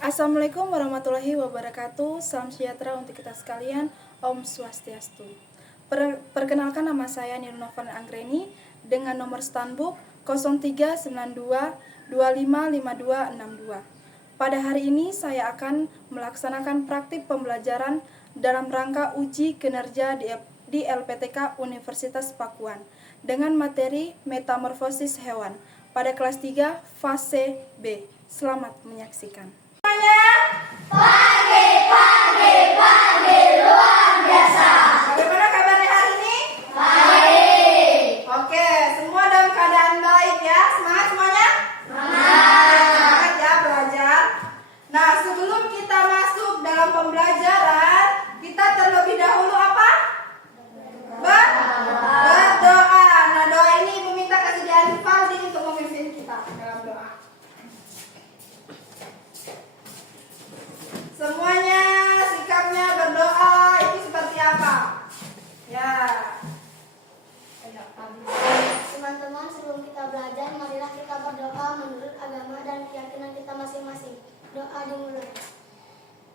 Assalamualaikum warahmatullahi wabarakatuh. Salam sejahtera untuk kita sekalian. Om Swastiastu. Perkenalkan, nama saya Nirul Novan Anggreni dengan nomor standbook 0392255262. Pada hari ini saya akan melaksanakan praktik pembelajaran dalam rangka uji kinerja di LPTK Universitas Pakuan dengan materi metamorfosis hewan pada kelas 3 fase B. Selamat menyaksikan. Pagi, luar biasa. Bagaimana kabarnya hari ini? Baik. Oke, semua dalam keadaan baik ya. Semangat semuanya? Semangat ya belajar. Nah, sebelum kita masuk dalam pembelajaran, kita terlebih dahulu apa? Berdoa. Nah, doa ini Ibu minta kesediaan Faldi untuk memimpin kita dalam doa. Semuanya sikapnya berdoa itu seperti apa? Ya. Teman-teman, sebelum kita belajar, marilah kita berdoa menurut agama dan keyakinan kita masing-masing. Doa dimulai.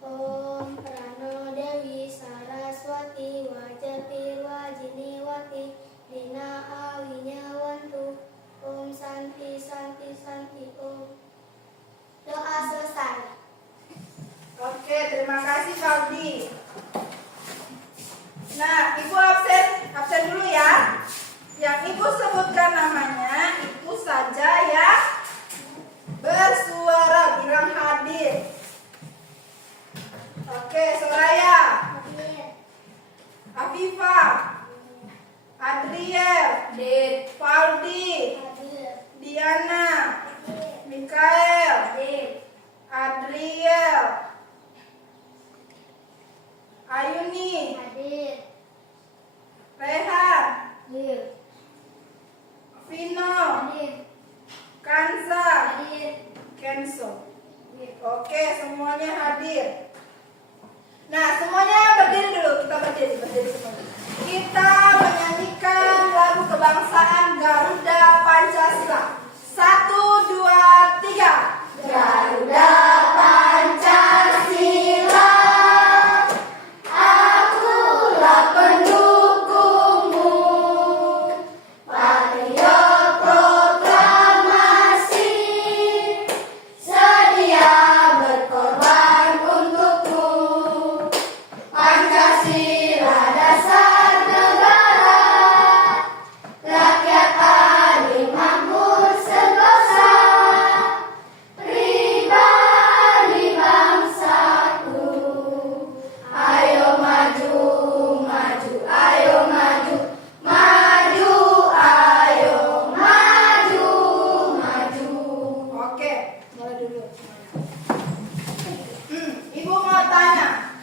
Om Prano Dewi Saraswati Wajati Wajiniwati Dina Awinyawantu Om Santi Santi Santi Om. Doa selesai. Oke, terima kasih Faldi. Nah, Ibu absen dulu ya. Yang Ibu sebutkan namanya itu saja ya bersuara, bilang hadir. Oke, Soraya, Afifah, Adriel, Faldi, Diana, Mikael, Adriel, Ayuni, Rehan, Vino, Kanza, Kenso. Oke, semuanya hadir. Nah, semuanya berdiri dulu. Kita berdiri semuanya. Kita menyanyikan lagu kebangsaan Garuda Pancasila. 1, 2, 3. Garuda Pancasila, akulah pendukungmu, patriot proklamasi, sedia berkorban untukmu. Pancasila dasar negara, rakyat adil makmur sentosa, pribadi bangsaku. Ayo maju, maju, ayo maju, maju, ayo maju, maju. Oke, mulai dulu. Ibu mau tanya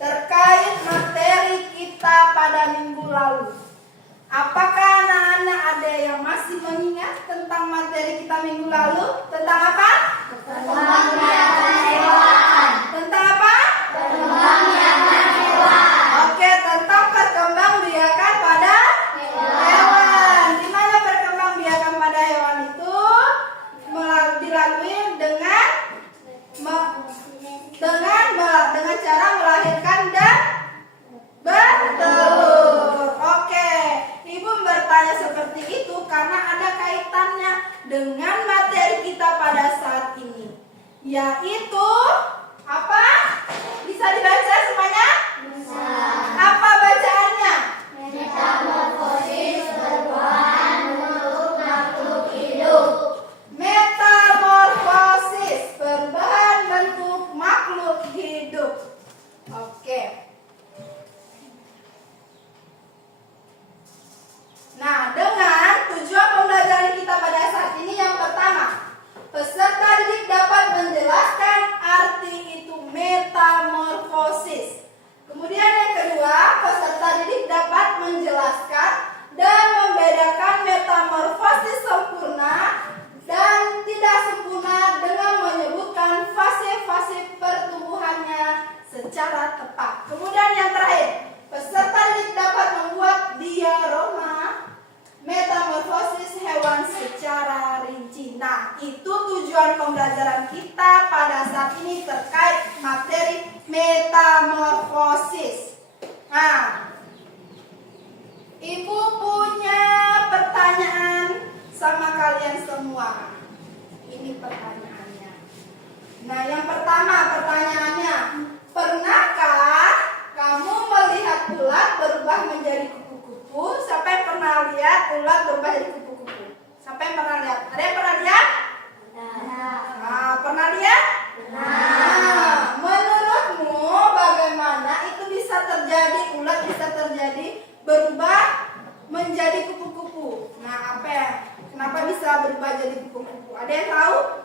terkait materi kita pada minggu lalu. Apakah anak-anak ada yang masih mengingat tentang materi kita minggu lalu? Tentang apa? Pembiakan hewan. Tentang apa? Pembiakan hewan. Oke, tentang perkembangbiakan pada hewan. Di mana perkembangbiakan pada hewan itu dilalui dengan cara melahirkan dan bertelur. Oke, Ibu bertanya seperti itu karena ada kaitannya dengan materi kita pada saat ini, yaitu apa? Bisa dibaca semuanya? Apa bacaannya? Metamorfosis berbahan untuk makhluk hidup. Metamorfosis berbahan bentuk makhluk hidup. Oke. Nah, dengan tujuan pembelajaran kita pada saat ini yang pertama, peserta didik dapat menjelaskan arti itu metamorfosis. saat ini terkait materi metamorfosis. Nah, Ibu punya pertanyaan sama kalian semua. Ini pertanyaannya. Nah, yang pertama pertanyaannya, pernahkah kamu melihat ulat berubah menjadi kupu-kupu? Siapa yang pernah lihat ulat berubah jadi kupu-kupu? Siapa yang pernah lihat? Ada yang pernah lihat? Nah, pernah lihat? Nah, menurutmu bagaimana itu bisa terjadi, ulat bisa terjadi berubah menjadi kupu-kupu? Nah, apa ya? Kenapa bisa berubah jadi kupu-kupu? Ada yang tahu?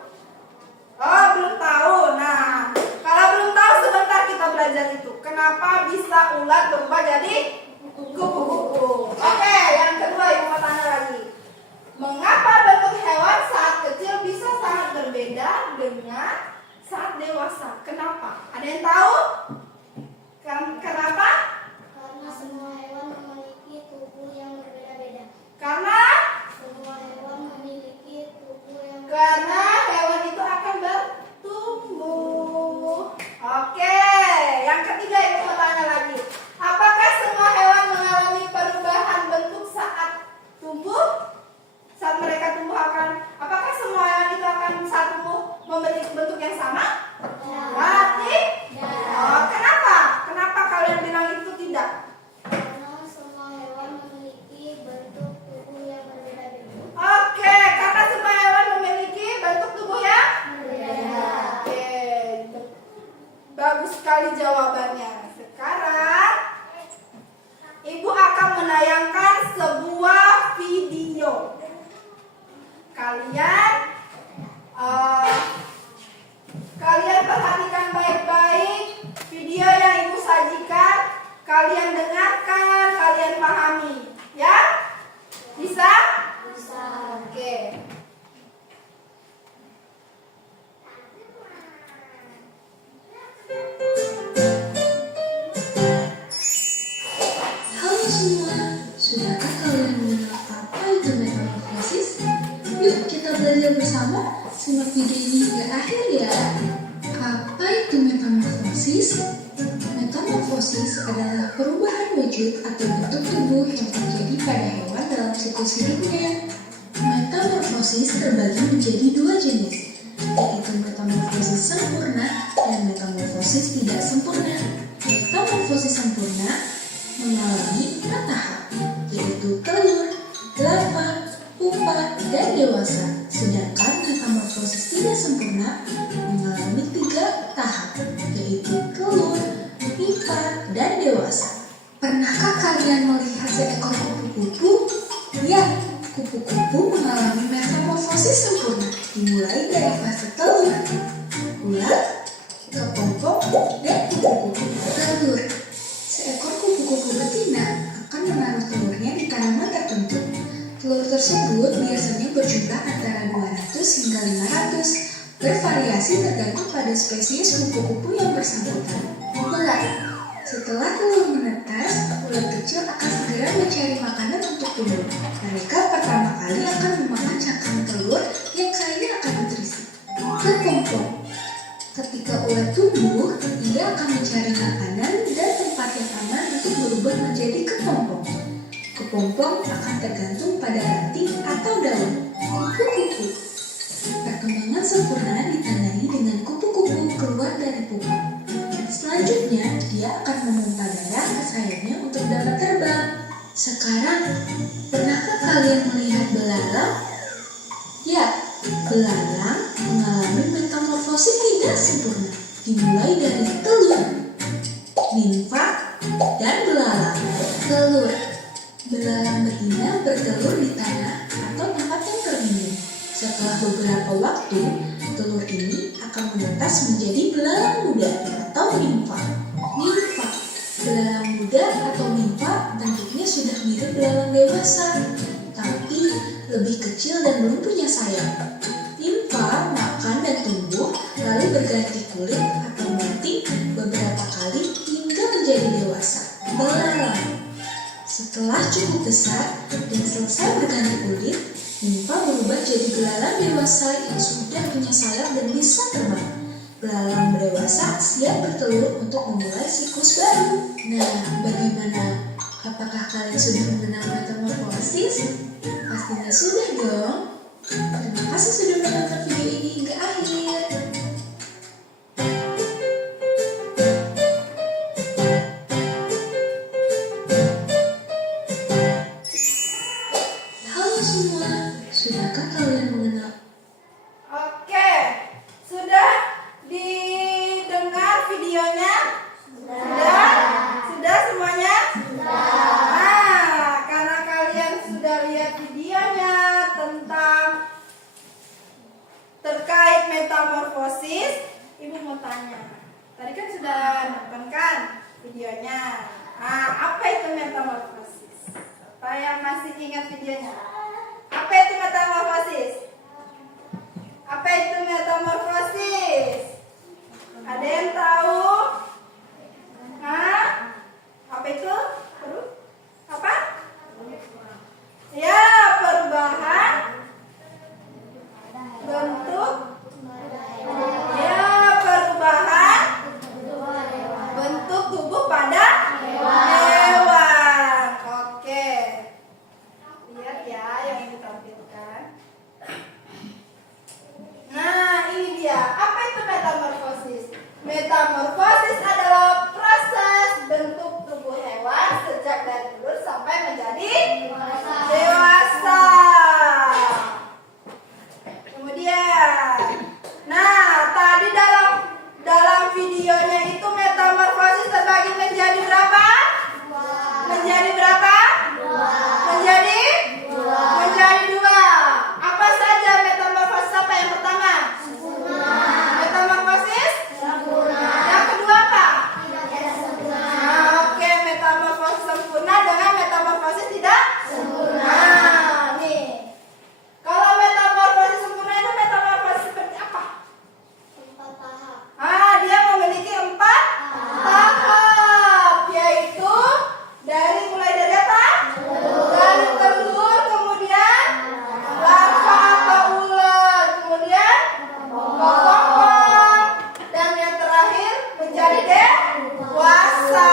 Oh, belum tahu. Nah, kalau belum tahu sebentar kita belajar itu. Kenapa bisa ulat berubah jadi kupu-kupu? Oke, yang kedua Ibu mau tanya lagi. Mengapa bentuk hewan saat kecil bisa sangat berbeda dengan saat dewasa? Kenapa? Ada yang tahu? Kenapa? Karena semua hewan memiliki tubuh yang berbeda-beda. Karena hewan itu akan bertumbuh. Oke, yang ketiga Ibu mau tanya lagi. Apakah semua hewan mengalami perubahan bentuk saat tumbuh? Saat mereka tumbuh apakah semua hewan itu akan saat tumbuh memiliki bentuk yang sama? Oh, kenapa? Kenapa kalian bilang itu tidak? Karena semua hewan memiliki bentuk tubuh yang berbeda-beda. Oke, karena semua hewan memiliki bentuk tubuh yang Berbeda. Oke, bagus sekali jawabannya. Sekarang Ibu akan menayangkan sebuah video. Kalian perhatikan baik-baik video yang Ibu sajikan. Kalian dengarkan, kalian pahami, ya? Bisa? Bisa. Oke. Halo semua, sudahkah kalian mengenal apa itu metamorfosis? Yuk kita belajar bersama, simak video ini hingga akhir ya. Apa itu metamorfosis? Metamorfosis adalah perubahan wujud atau bentuk tubuh yang terjadi pada hewan dalam siklus hidupnya. Metamorfosis terbagi menjadi dua jenis, yaitu metamorfosis sempurna dan metamorfosis tidak sempurna. Metamorfosis sempurna mengalami 4 tahap, yaitu telur, larva, pupa, dan dewasa. Sedangkan metamorfosis tidak sempurna mengalami 3 tahap, yaitu telur, nimfa, dan dewasa. Pernahkah kalian melihat seekor kupu-kupu? Ya, kupu-kupu mengalami metamorfosis sempurna, dimulai dari fase telur, ulat, kepompong, dan kupu-kupu. Telur. Seekor kupu-kupu betina akan menaruh telurnya di tanaman tertentu. Telur tersebut biasanya berjumlah antara 200 hingga 500, bervariasi tergantung pada spesies kupu-kupu yang bersangkutan. Ulat. Setelah telur menetas, ulat kecil akan segera mencari makanan untuk tumbuh. Mereka pertama kali akan memakan cangkang telur yang kaya akan nutrisi. Kepompong. Ketika ulat tumbuh, ia akan mencari makanan dan tempat yang aman untuk berubah menjadi kepompong. Kepompong akan tergantung pada ranting atau daun. Kupu-kupu. Perkembangan sempurna ditandai dengan kupu-kupu keluar dari pupa. Selanjutnya, dia akan memompa darah ke sayapnya untuk dapat terbang. Sekarang, pernahkah kalian melihat belalang? Ya, belalang mengalami metamorfosis tidak sempurna, dimulai dari telur, nimfa, dan belalang. Telur. Belalang betina bertelur di tanah atau tempat yang terlindung. Setelah beberapa waktu, telur ini akan menetas menjadi belalang muda atau nimfa. Nimfa. Belalang muda atau nimfa bentuknya sudah mirip belalang dewasa, tapi lebih kecil dan belum punya sayap. Nimfa makan dan tumbuh, lalu berganti kulit atau mati beberapa kali hingga menjadi dewasa. Belalang. Setelah cukup besar dan selesai berganti kulit, nimfa berubah jadi belalang dewasa yang sudah punya sayap dan bisa terbang. Belalang dewasa siap bertelur untuk memulai siklus baru. Nah, bagaimana? Apakah kalian sudah mengenal metamorfosis? Pastinya sudah dong. Terima kasih sudah menonton video ini hingga akhir. Halo semua, sudahkah kalian mengenal? Oke, sudah didengar videonya? Sudah? Sudah semuanya? Nah, karena kalian sudah lihat videonya tentang terkait metamorfosis, Ibu mau tanya. Tadi kan sudah nonton kan videonya. Nah, apa itu metamorfosis? Siapa yang masih ingat videonya? Apa itu metamorfosis? Apa itu metamorfosis? Ada yang tahu? Hah? Apa itu? Apa? Ya, perubahan bentuk. Ya, perubahan bentuk tubuh pada hewan. Oke. Lihat ya yang ditampilkan. Nah, ini dia. Apa itu metamorfosis? Metamorfosis adalah proses bentuk tubuh hewan sejak dari telur sampai menjadi dewasa. Kemudian, nah tadi dalam videonya itu metamorfosis terbagi menjadi berapa? Menjadi berapa? Menjadi dua. Apa saja metamorfosis? Apa yang pertama? Metamorfosis? Yang kedua apa? Nah, oke, metamorfosis sempurna dengan metamorfosis tidak sempurna. Nah, nih. Kalau metamorfosis sempurna itu metamorfosis seperti apa? 4 tahap. Dia memiliki 4 tahap, yaitu mulai dari apa? Dari telur, kemudian larva atau ulat, kemudian kokong, dan yang terakhir menjadi dewasa.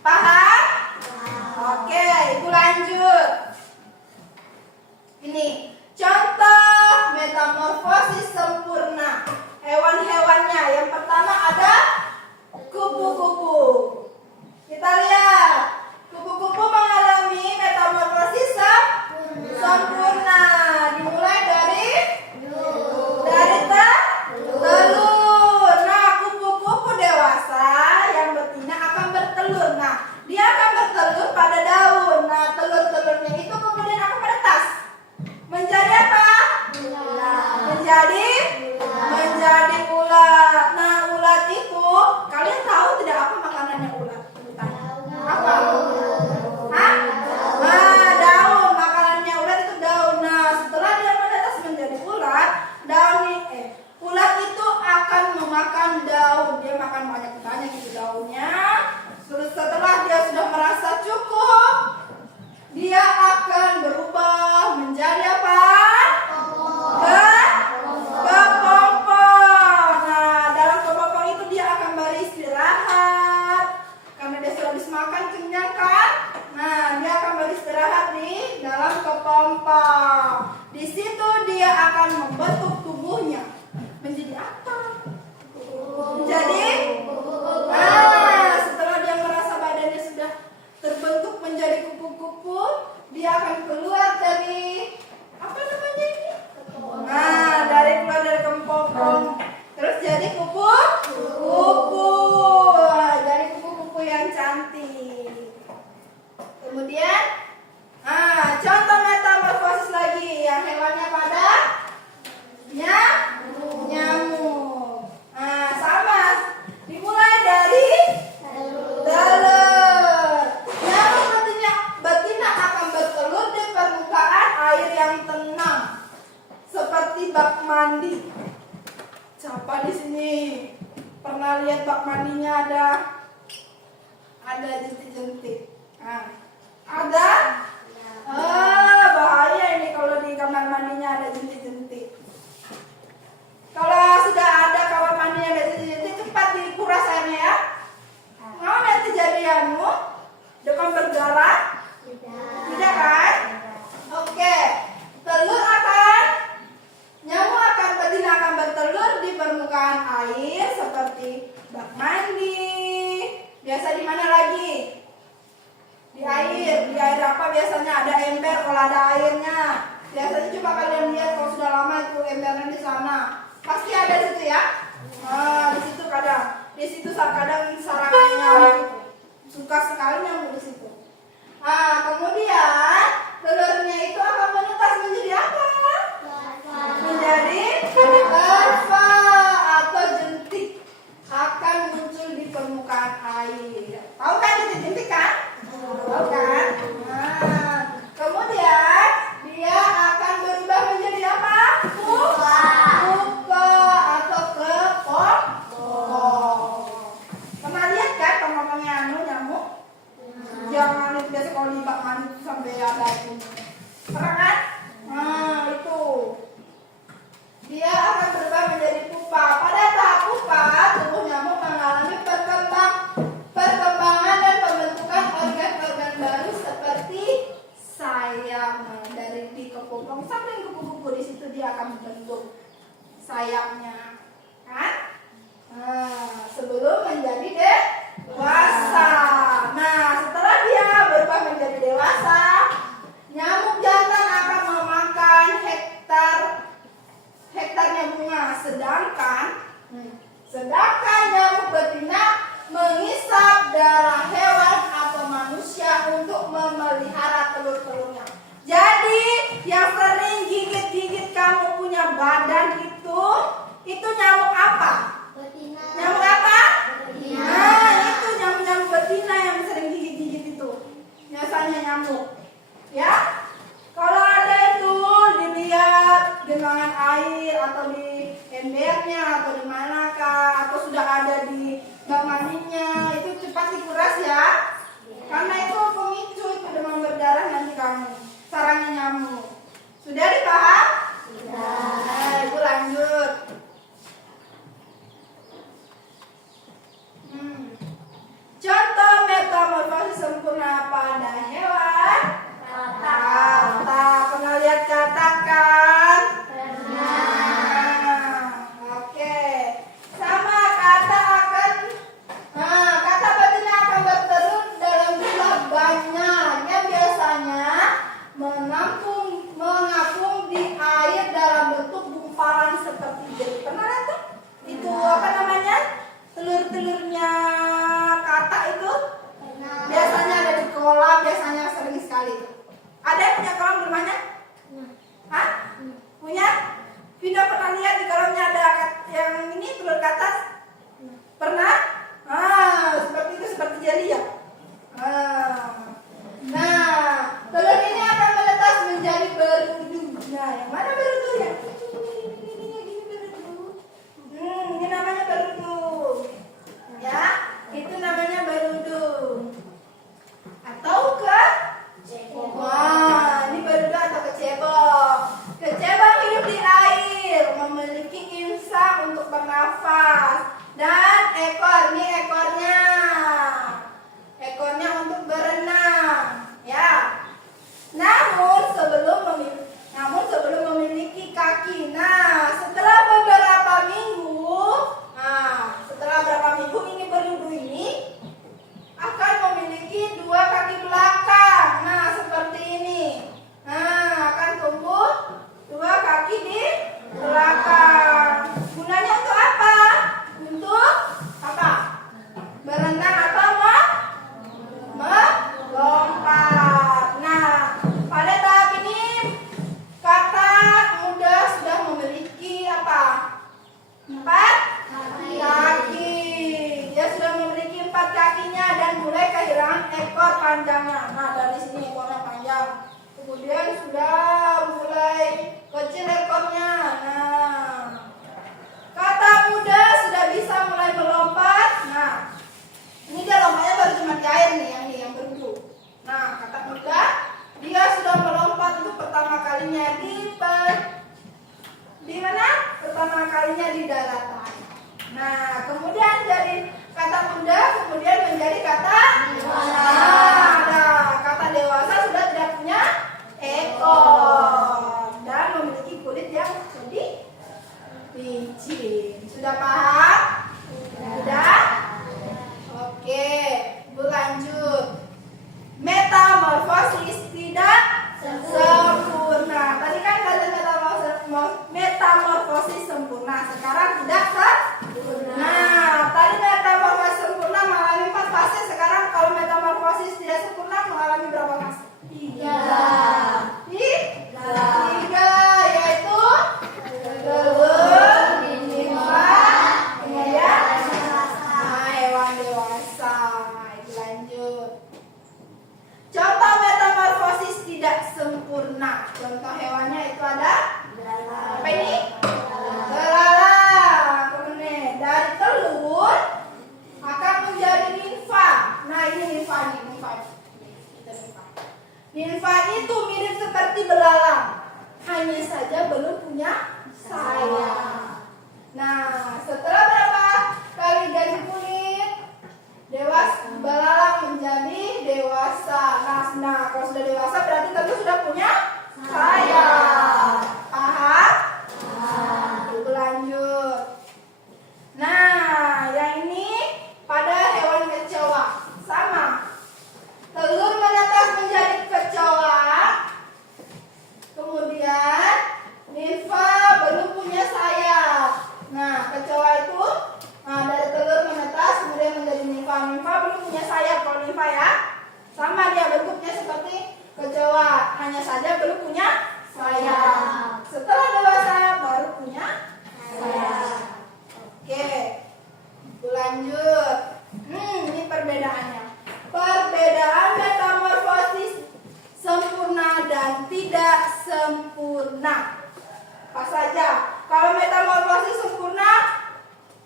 Paham? Oke, Ibu lanjut. Ini contoh metamorfosis sempurna. Hewan-hewannya yang pertama ada kupu-kupu. Kita lihat, kupu-kupu mengalami metamorfosis sempurna. Dimulai dari telur. Nah, kupu-kupu dewasa yang betina akan bertelur. Nah, dia akan bertelur pada daun. Nah, telur-telurnya itu kemudian akan menetas. Menjadi apa? Menjadi ulat. Nah, ulat itu kalian tahu tidak apa makanannya ulat? Apa? Hah? Nah, daun. Makanannya ulat itu daun. Nah, setelah dia menetas menjadi ulat, ulat itu akan memakan daun. Dia makan banyak-banyak itu daunnya. Terus setelah dia sudah merasa cukup, dia akan berubah menjadi apa? Kepompong. Nah, dalam kepompong itu dia akan beristirahat karena dia sudah habis makan, kenyang kan? Nah, dia akan beristirahat di dalam kepompong. Di situ dia akan membentuk tubuhnya menjadi apa? Setelah dia merasa badannya sudah terbentuk menjadi kupu-kupu, dia akan keluar dari apa namanya ini? Keluar dari kepompong. Terus jadi kupu-kupu. Jadi kupu-kupu yang cantik. Kemudian, contoh metamorfosis lagi yang hewannya pada nyamuk. Sama. Dimulai dari telur. Nyamuk betina akan bertelur di permukaan air yang tenang, seperti bak mandi. Siapa di sini pernah lihat bak mandinya ada jentik-jentik? Ada? Bahaya ini kalau di kamar mandinya ada jentik-jentik. Kalau sudah ada kamar mandi permukaan air seperti bak mandi. Biasa di mana lagi? Di air. Di air apa biasanya? Ada ember kalau ada airnya. Biasanya coba kalian lihat kalau sudah lama itu embernya di sana. Pasti ada di situ ya. Nah, di situ kadang. Di situ kadang sarangnya suka sekali nyamuk di situ. Nah, kemudian telurnya itu akan menetas menjadi apa? Menjadi larva atau jentik akan muncul di permukaan air. Tahu kan jentik kan? Tahu kan? Nah, kemudian dia akan berubah menjadi apa? Pupa atau kepok. Pernah lihat kan teman-temannya nyamuk? Jangan itu biasa kalau di bak mandi itu sampai ada itu. Pernah kan? Nah, itu. Dia akan berubah menjadi pupa. Pada tahap pupa, tubuh nyamuk mengalami perkembangan dan pembentukan organ-organ baru seperti sayap. Nah, dari di kepopong sampai ke kuku-kuku di situ dia akan membentuk sayapnya, kan? Nah, sebelum menjadi dewasa. Nah, setelah dia berubah menjadi dewasa, nyamuk jantan akan memakan hektarnya bunga, sedangkan nyamuk betina menghisap darah hewan atau manusia untuk memelihara telur-telurnya. Jadi yang sering gigit-gigit kamu punya badan itu nyamuk apa? Betina. Nyamuk apa? Betina. Nah, itu nyamuk-nyamuk betina yang sering gigit-gigit itu. Biasanya nyamuk. Ya? Kalau ada itu dilihat genangan air atau di embernya atau di manakah atau sudah ada di bak mandinya, itu cepat dikuras ya. Karena itu pemicu itu demam berdarah nanti kamu. Sarangnya nyamuk. Sudah dipaham? Sudah. Nah, ibu lanjut. Contoh metamorfosis sempurna pada hewan. Kata. Pernah lihat kata kan? Pernah. Oke. Sama kata betina akan bertelur dalam jumlah banyak yang biasanya mengapung di air dalam bentuk gumpalan seperti jeli. Pernah lihat tuh? Itu apa namanya? Telur-telurnya kata itu biasanya ada di kolam, biasanya sering sekali. Ada yang punya kolam di rumahnya? Hah? Punya? Vino pernah lihat di kolamnya ada yang ini telur katas? Pernah? Seperti itu, seperti jeli ya? Nah, telur ini akan menetas menjadi berudu. Nah, yang mana berudu ya? Ini namanya berudu. Ya, itu namanya berudu. Atau ke? Wah, ini berudu atau bikin. Sudah paham? Sudah? Oke, berlanjut. Metamorfosis tidak sempurna. Tadi kan kata metamorfosis sempurna. Sekarang tidak sempurna. Nah, tadi metamorfosis sempurna mengalami 4 fase. Sekarang kalau metamorfosis tidak sempurna mengalami berapa fase? 3. 3, yaitu telur, nimfa, kemudian hewan dewasa. Itu lanjut. Contoh metamorfosis tidak sempurna. Contoh hewannya itu ada apa ini? Belalang. Kemudian dari telur akan menjadi nimfa. Nah, ini nimfa nih, nimfa. Nimfa itu mirip seperti belalang, hanya saja belum punya sayap. Nah, setelah berapa kali ganti kulit, belalang menjadi dewasa. Nah, kalau sudah dewasa berarti tentu sudah punya sayap. Paham? Nah, lanjut. Nah, yang ini pada hewan kecoa sama. Telur menetas menjadi kecoa. Kemudian nimfa belum punya sayap. Nah, kecoa itu dari telur menetas kemudian menjadi nimfa. Nimfa belum punya sayap. Kalau nimfa ya sama, dia bentuknya seperti kecoa, hanya saja belum punya sayap. Setelah dewasa baru punya sayap. Oke, lanjut. Ini perbedaannya. Perbedaan metamorfosis sempurna dan tidak sempurna. Apa saja? Kalau metamorfosis sempurna,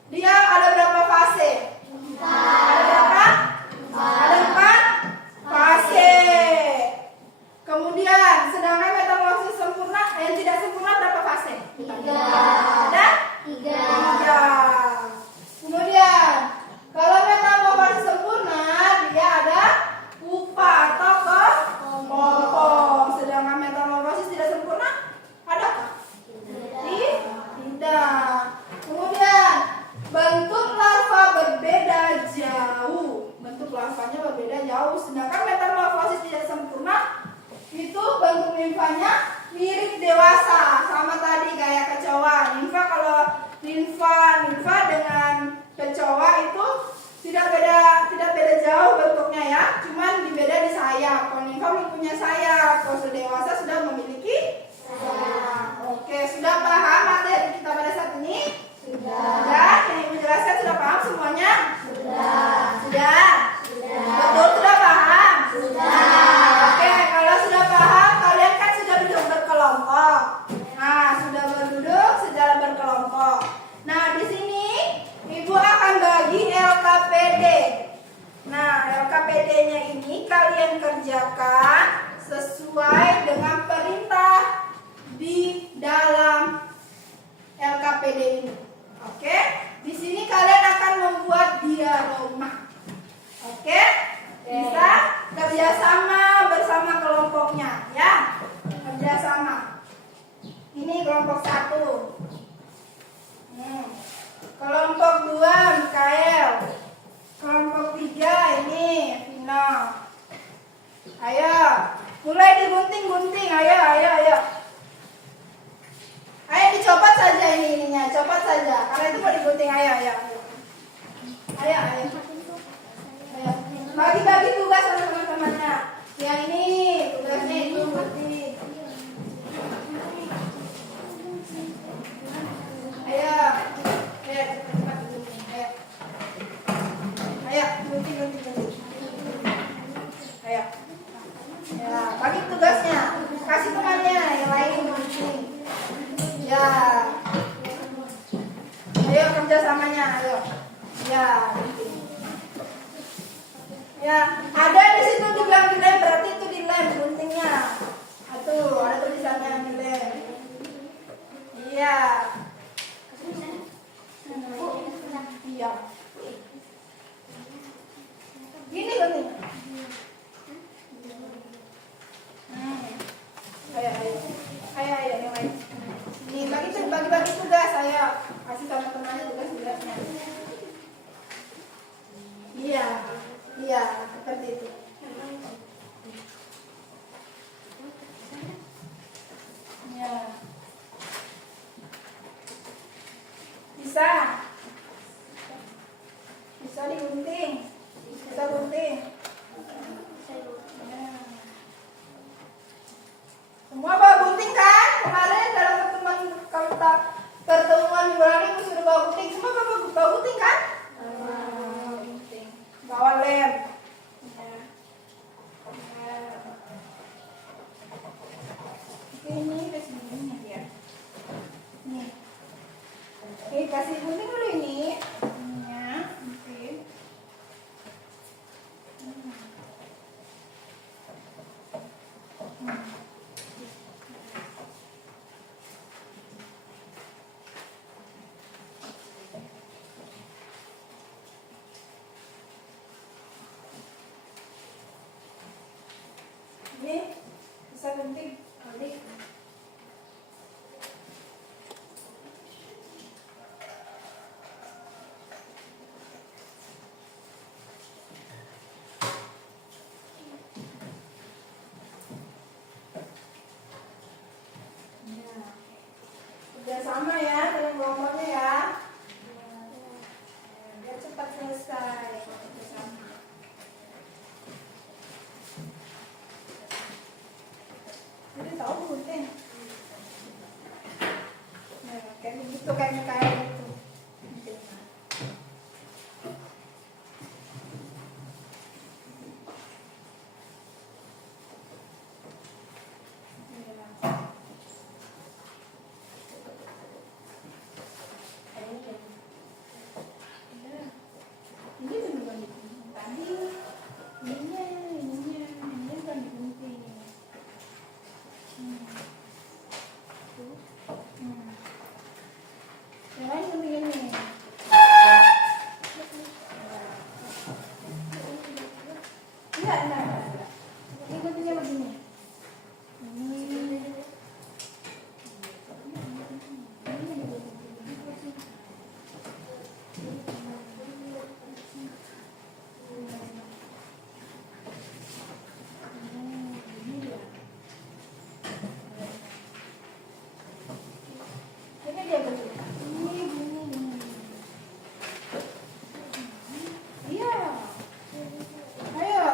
dia ada berapa fase? Ada berapa? Ada 4 fase. Kemudian, sedangkan metamorfosis sempurna, yang tidak sempurna berapa fase? 3. Ada? 3. Kemudian, kalau metamorfosis sempurna, dia ada pupa atau kepompong. Sedangkan metamorfosis tidak sempurna, ada? Tidak. Kemudian, bentuk larva berbeda jauh. Bentuk larvanya berbeda jauh. Sedangkan metamorfosis tidak sempurna, itu bentuk nimfanya mirip dewasa. Sama tadi kayak kecoa. Nimfa, kalau nimfa dengan kecoa itu tidak beda jauh bentuknya ya, cuman dibeda di sayap. Kalau nimfa belum punya sayap, kalau sudah dewasa sudah memiliki sayap. Oke, sudah paham materi kita pada saat ini? Sudah. Yang ibu jelaskan sudah paham semuanya? Sudah. Betul, sudah paham? Oke, kalau sudah paham, kalian kan sudah duduk berkelompok. Nah, sudah berduduk secara berkelompok. Nah, di sini ibu akan bagi LKPD. Nah, LKPD-nya ini kalian kerjakan sesuai dengan perintah di dalam LKPD ini. Oke? Di sini kalian akan membuat diorama. Oke? Bisa kerjasama bersama kelompoknya, ya? Kerjasama. Ini kelompok 1. Kelompok 2 Mikael. Kelompok 3 ini Vina. Ayo, mulai digunting-gunting. Ayo. Ayo dicopot saja ininya, copot saja. Karena itu mau digunting. Ayo. Bagi-bagi tugas sama teman-temannya. Yang ini tugasnya itu gunting. Ayo, cepat gunting. Ayo, gunting. Ayo. Ya, bagi tugasnya. Kasih temannya yang lain gunting. Ya. Ayo kerjasamanya, ayo. Ya, gunting. Ya, ada di situ dibilang dilem, berarti itu dilem guntingnya. Aduh, ada tulisannya dilem. Iya. Iya. Gini gunting. Ayo yang lain. Nih, bagi tugas, ayo kasih sama Bisa digunting. Bisa gunting. Ya. Semua bawa gunting kan? Kemarin dalam pertemuan minggu lalu sudah bawa gunting. Semua bawa gunting kan? Bawa gunting. Bawa lem. Ya. Ini kasih guntingnya dia. Nih. Kasih gunting dulu ini. Ininya, mungkin. Ini bisa gunting balik. Kerjasama ya dengan kelompoknya ya. Biar cepat selesai kalau kerjasama. Jadi tahu gunting. Nah, kayak begitu kayak gitu. Ini bukan digunting tadi. Ini bukan digunting. Yang lain gunting ini. Enggak. Ini guntingnya begini. Ini dia bentuk. Ini. Iya. Ayo.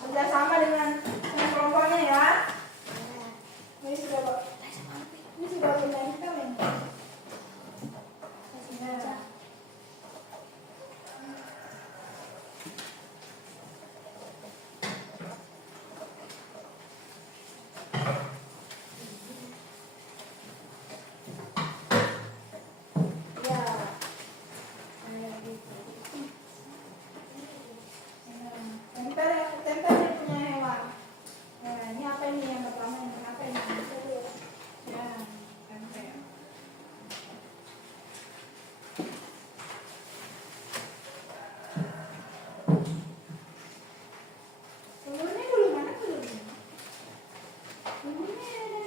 Kerjasama dengan kelompoknya ya. Ini sudah ditempel ini. Ya. Tempel dia punya hewan. Nah, ini apa ini yang pertama ini? Apa ini? Ya, tempel. Telurnya dulu mana telurnya? Telurnya ada.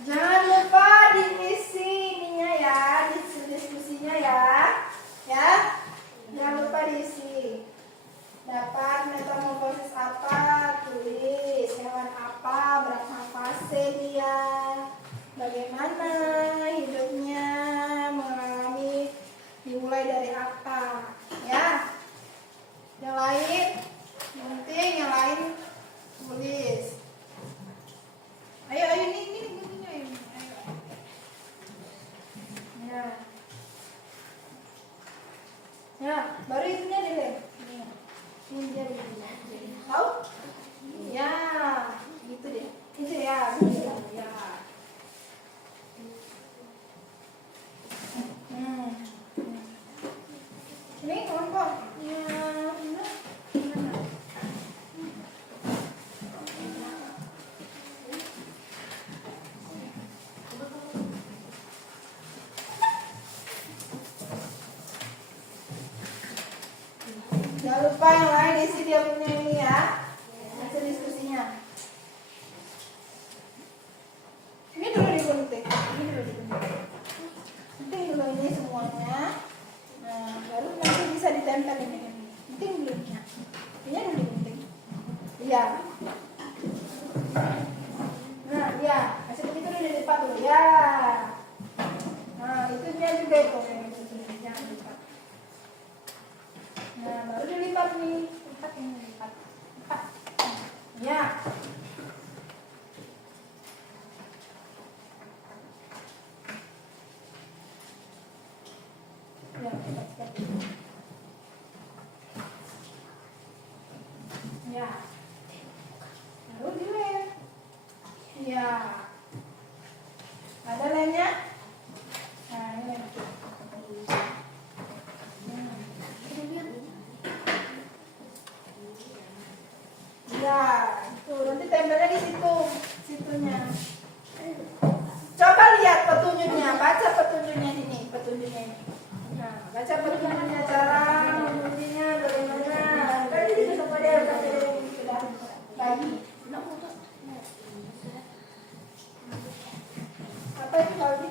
Jangan lupa diisi ininya ya, diskusinya ya. Ya. Jangan lupa diisi. Dapat metamorfosis apa? Tulis. Hewan apa? Berapa fase dia? Bagaimana hidupnya? Mengalami dimulai dari apa? Ya. Yang lain, penting yang lain tulis. Ayo ini guntingnya ini. Ayo. Ya. Ya, baru itunya dilem. Ini dia dilem. Tahu? Ya, gitu deh. Itu ya, gitu. Ya. Ini kelompoknya. Jangan lupa yang lain isi dia punya ini ya. Hasil diskusinya. Ini dulu digunting. Penting dulu ini semuanya. Nah. tempel ini. Penting belum ya? Ini dulu penting. Iya. Nah, ya, kasih begitu dulu dilipat dulu ya. Nah, itunya juga itu yang itu jangan lipat. Nah, baru dilipat nih. Lipat ini lipat. Lipat. Ya. Ya, lipat seperti ini. Ya. Baru dilem. Ya. Ada lemnya? Nah, ini lem. Ya, tuh nanti tempelnya di situ, situnya. Coba lihat petunjuknya, baca petunjuknya ini, petunjuknya ini. Nah, baca petunjuknya cara mengundinya bagaimana. Kan di situ sama dia sudah bagi. Apa itu Kaldi?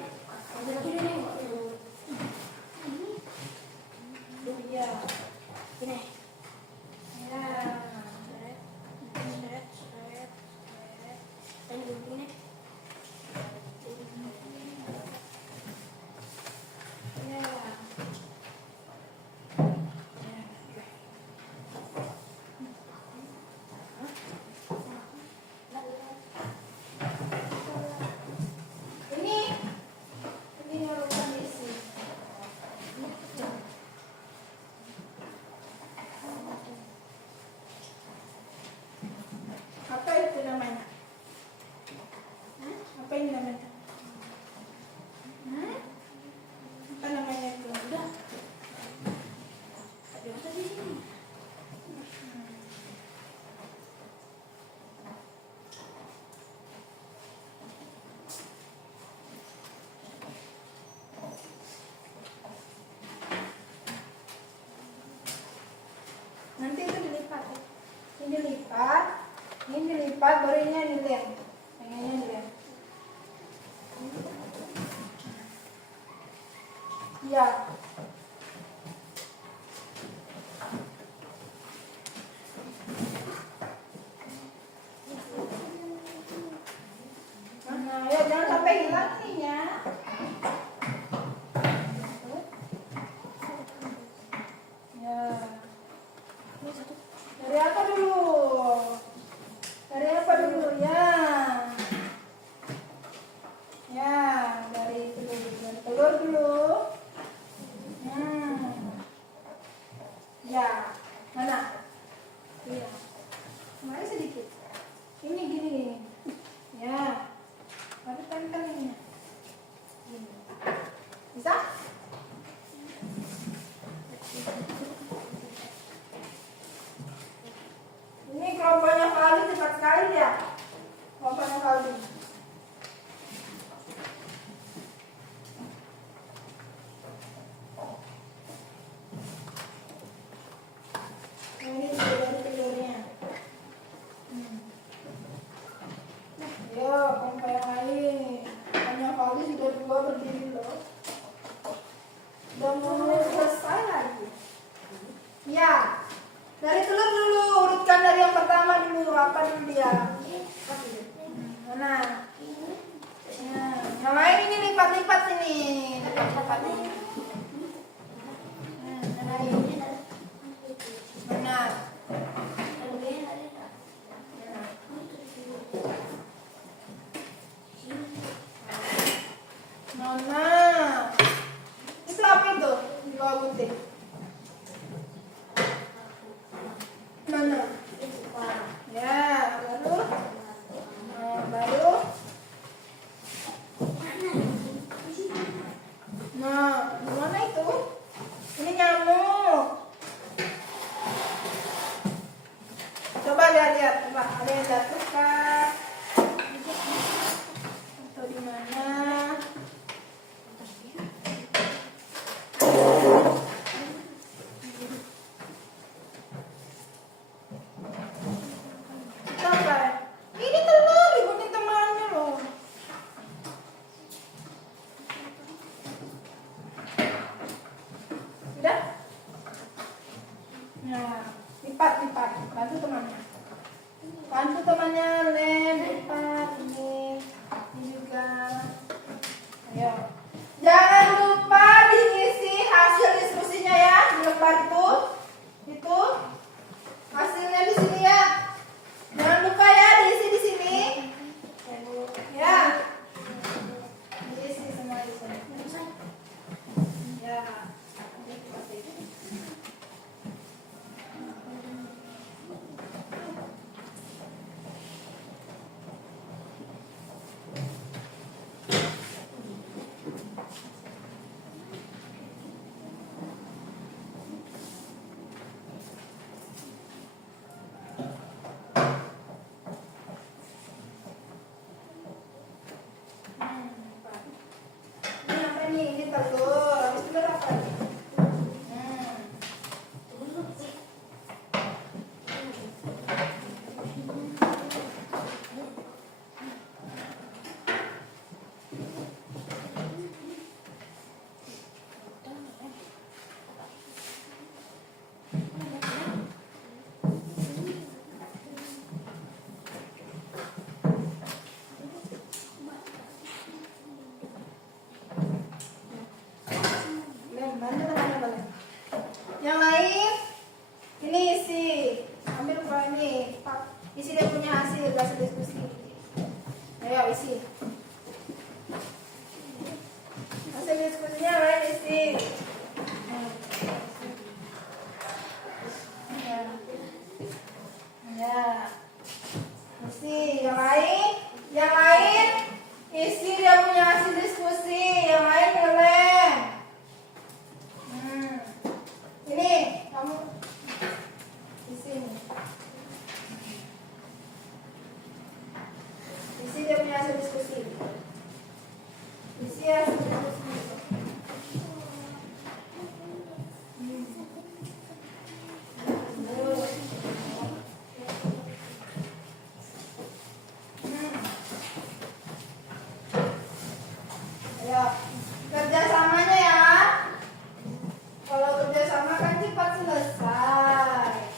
Ya, ini. Ya. Ini urusan isi. Apa itu namanya? Apa ini namanya? Apa namanya itu? Udah. Ada di sini. Nanti itu dilipat. Ini dilipat, baru ini dilem. Yang ini dilem. Ya. Nah, ya jangan sampai hilang nih ya. Ya. Dari apa dulu? Dari apa dulu ya? Ya, dari telur dulu. Ya, mana? Iya. Kemarin sedikit. Ini gini. Ya. Baru tempel ini. Gini. Bisa? Ini kelompoknya Kaldi cepat sekali ya. Kelompoknya Kaldi. Ini dari telurnya. Yo, kelompok yang lain. Hanya Kaldi sudah 2 berdiri loh. Udah mau selesai lagi. Ya. Dari telur dulu, urutkan dari yang pertama dulu, apa dulu dia? Mana? Ya. Yang lain ini lipat-lipat ini. Lipat-lipat ini. Mana? Mana? Itu apa itu? Di bawah putih. Mana? Ya, baru. Baru. Nah, gimana itu? Ini nyamuk. Coba lihat-lihat, coba ada yang jatuh kah? Atau di mana? Nah, lipat. Bantu temannya. Bantu temannya, Len, lipat ini juga. Ayo. Jangan lupa diisi hasil diskusinya ya di lembar itu. Itu hasilnya di sini ya. Jangan lupa ya diisi di sini. Ya. Diisi semua di sini. Ya. Ini apa nih? Ini telur. Habis telur apa? Bantu temannya boleh. Yang lain ini isi. Ambil kalau ini isi dia punya hasil diskusi. Ayo isi. Hasil diskusinya lain isi. Ya. Isi yang lain isi dia punya hasil diskusi. Yang lain boleh. Ini kamu di sini. Isi dia punya hasil diskusi. Isi hasil diskusi. Ayo, kerjasamanya ya. Kalau kerjasama kan cepat selesai.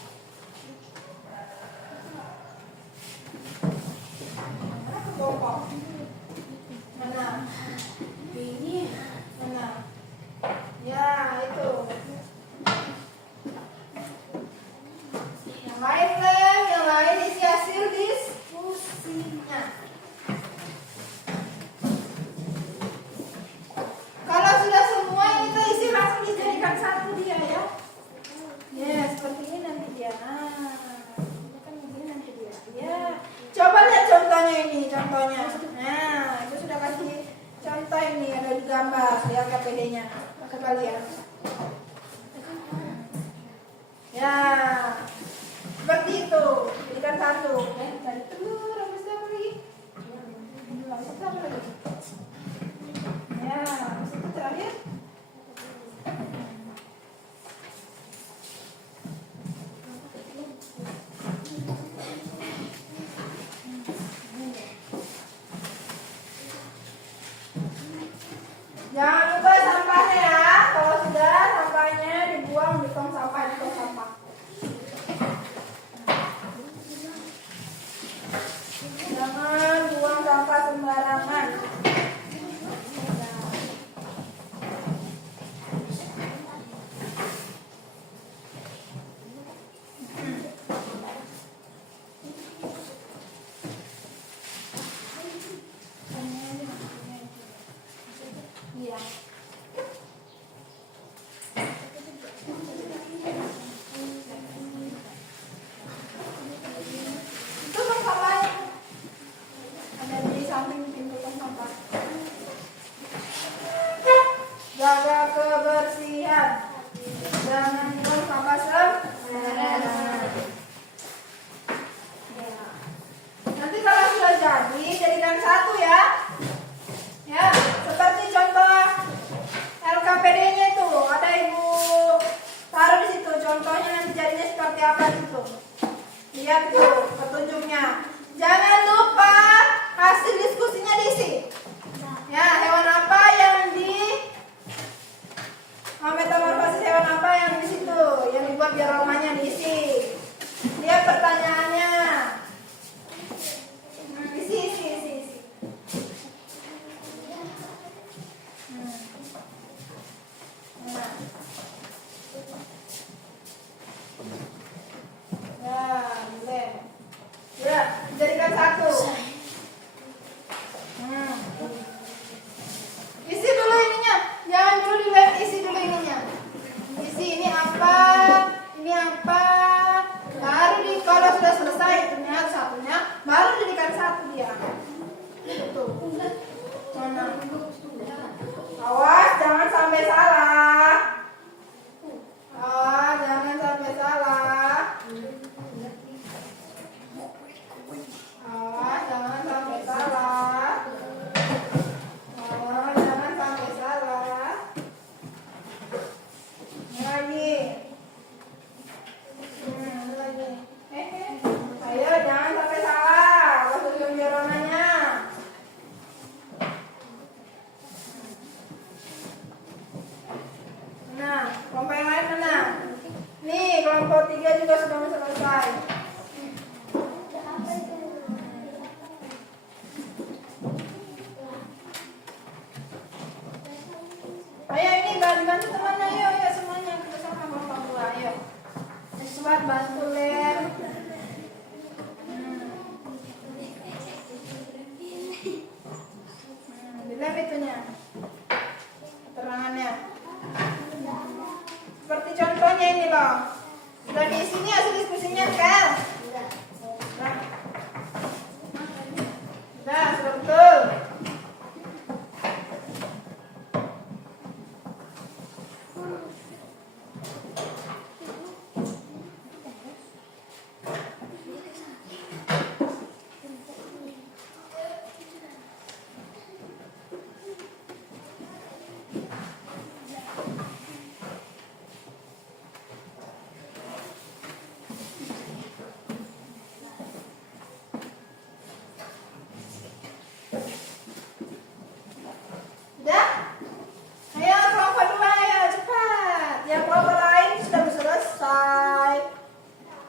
Mana kebongkok? Mana? Ini mana? Ya itu. Yang lain Lem, yang lain isi hasil diskusinya. Kalau sudah semua itu isi langsung dijadikan satu dia ya. Ya seperti ini nanti dia. Ini kan begini nanti dia. Ya. Coba lihat contohnya ini, contohnya. Nah, itu sudah kasih contoh ini ada di gambar, lihat KPD-nya. Coba lihat. Ya. Seperti itu. Jadikan satu. Dari telur habis itu apa lagi? Habis itu apa lagi? Ya, habis itu terakhir. Jangan lupa sampahnya ya. Kalau sudah sampahnya dibuang di tong sampah, Jangan buang sampah sembarangan. Iya. Itu tong sampah ada di samping pintu tong sampah. Jaga kebersihan. Jangan buang sampah sembarangan. Nanti kalau sudah jadi, jadikan satu ya. Ya, seperti contoh LKPD-nya itu, ada ibu taruh di situ. Contohnya nanti jadinya seperti apa itu. Lihat tuh petunjuknya. Jangan lupa hasil diskusinya diisi. Ya, hewan apa yang di metamorfosis hewan apa yang di situ, yang dibuat romanya diisi. Lihat pertanyaannya. Isi. Nah. Ya, boleh. Ya, jadikan satu. Isi dulu ininya. Jangan dulu dilihat, isi dulu ininya. Isi ini apa? Ini apa? Baru kalau sudah selesai ternyata satunya, baru jadikan satu dia. Tuh. Mana? Awas, jangan sampai salah. Awas, jangan sampai salah. Awas, jangan sampai salah. Awas, jangan sampai salah. Lagi. Lagi. Ayo, jangan sampai salah. Susun jeronanya. Nah, kelompok yang lain mana? Nih, kelompok 3 juga sudah selesai. Ayo ini bantu teman, ayo semuanya kita sama kelompok 2, ayo. Suat bantu lem. Dilem itunya. Keterangannya. Seperti contohnya ini loh. Sudah di sini hasil diskusinya kan? Sudah betul. Sudah? Ayo kelompok 2, ayo cepat. Yang kelompok lain sudah selesai.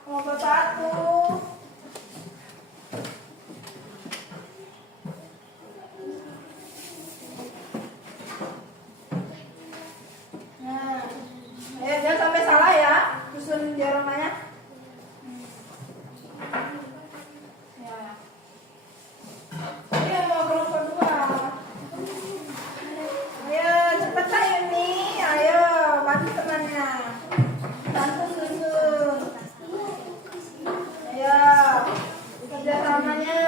Kelompok 1. Nah, ayo jangan sampai salah ya. Susun dioromanya. Ya. Ayo mau kelompok 2. Ayo cepet ayo nih, ayo bantu temannya, bantu susun, ayo kerjasamanya.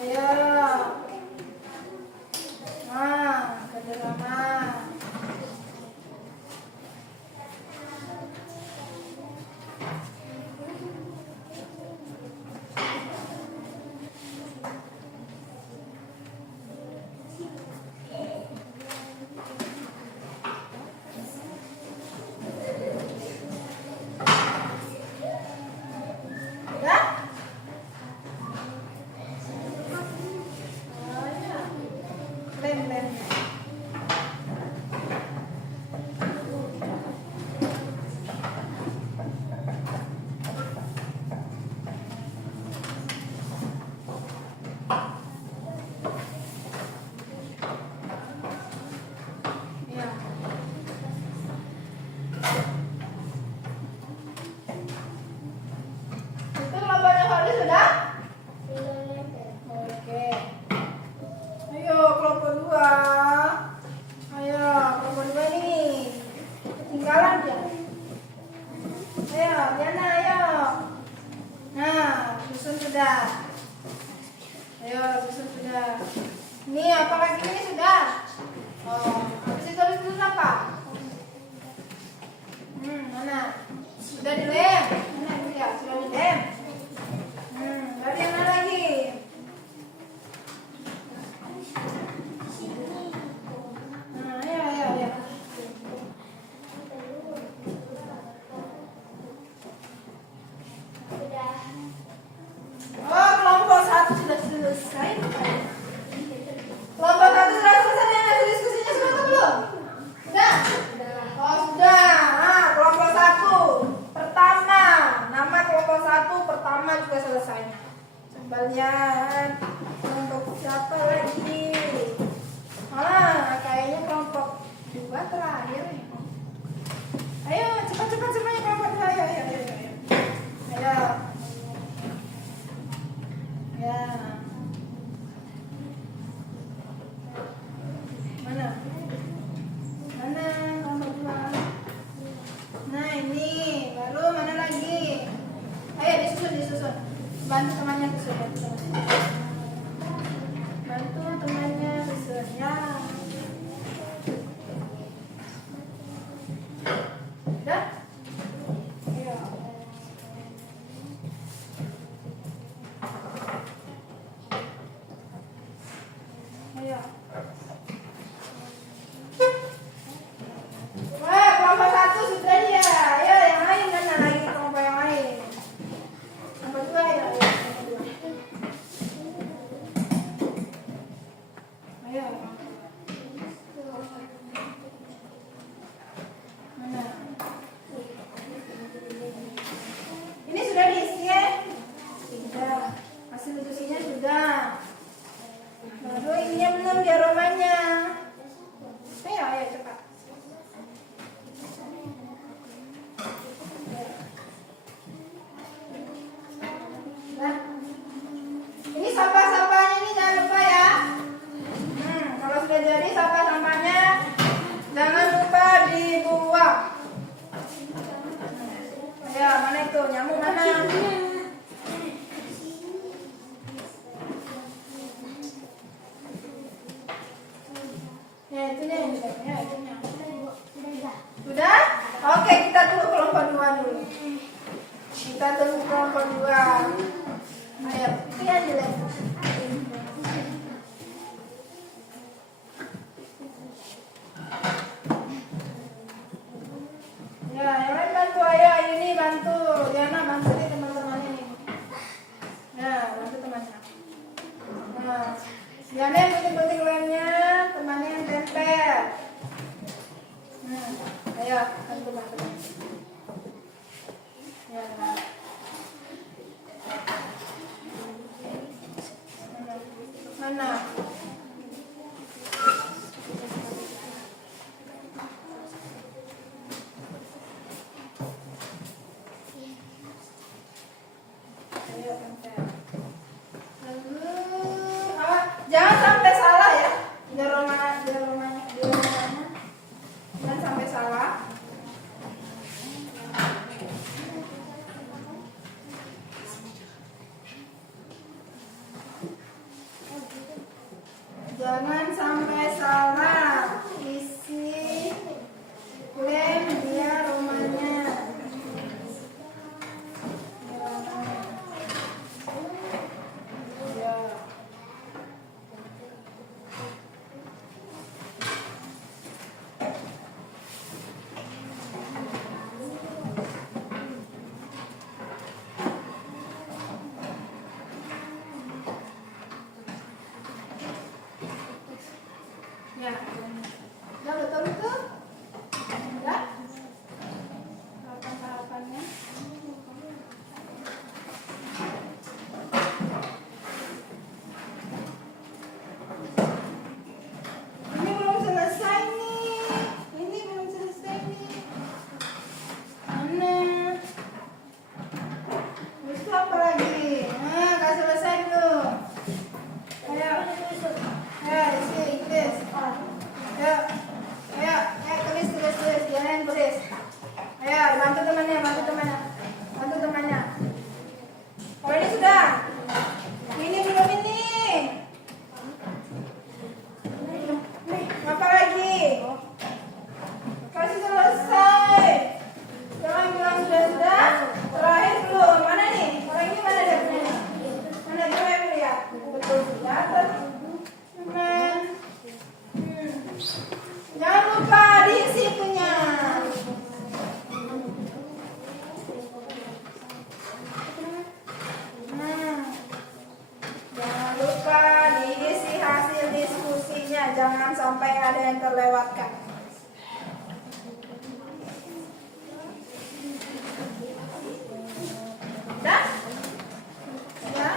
Ayo. Nah, kerjasama. Udah? Lem. Ya. Itu kelompoknya Fadli sudah? Oke. Ayo kelompok 2. Ayo kelompok 2 nih. Ketinggalan dia. Ayo Diana, ayo. Nah, susun sudah. Ayo susun sudah. Ini apalagi ini sudah. Oh, habis itu apa? Mana? Sudah dilem. Mana itu ya? Sudah dilem. Dari mana lagi? lihat kelompok siapa lagi. Kayaknya kelompok 2 terakhir nih. Ayo cepat semuanya kelompok 2. Ayo. Ya. Mana kelompok 2? Nah ini baru mana lagi? Ayo disusun. Bantu temannya susun. Ya. Udah? Ayo. Wah, kelompok 1 sudah ya. Ayo yang lain mana lagi kelompok yang lain? Kelompok 2 ya. Ayo. Mana? Ini sudah diisi ya? Sudah. Hasil diskusinya sudah. Baru ininya belum diaromanya. Ayo cepat. Nah, ini sampah-sampahnya ini jangan lupa ya. Kalau sudah jadi sampah-sampahnya jangan lupa dibuang. Ya, mana itu? Nyamuk mana? Ya, itunya yang itunya. Sudah? Oke, kita tunggu kelompok 2 dulu. Ayo, lihat dulu. Ya, yang lain bantu. Ayo, ini bantu. Diana bantu nih teman-teman ini. Ya, bantu temannya. Nah, Diana yang penting-penting lemnya, temannya yang tempel. Ayo, bantu. Ya. Mana? Ayo, tempel. Jangan sampai salah ya. Di rumahnya. Jangan sampai salah. Jangan sampai salah isi klaim dia rumahnya. Ya. Ya, udah betul itu? Udah? Tahapan-tahapannya. Ini belum selesai nih. Mana? Terus apa lagi? Gak selesai belum? Ayo, isi Inggris. Ayo, tulis. Jangan tulis. Ayo, bantu temannya. Oh, ini sudah. Ini belum ini. Apa lagi? Kasih selesai. Jangan bilang sudah. Terakhir belum. Mana nih? Orang ini mana dia punya? Mana coba yang lihat? Betul sudah. Teman. Jangan lupa diisi punya. Jangan lupa diisi hasil diskusinya. Jangan sampai ada yang terlewatkan. Dah? Ya?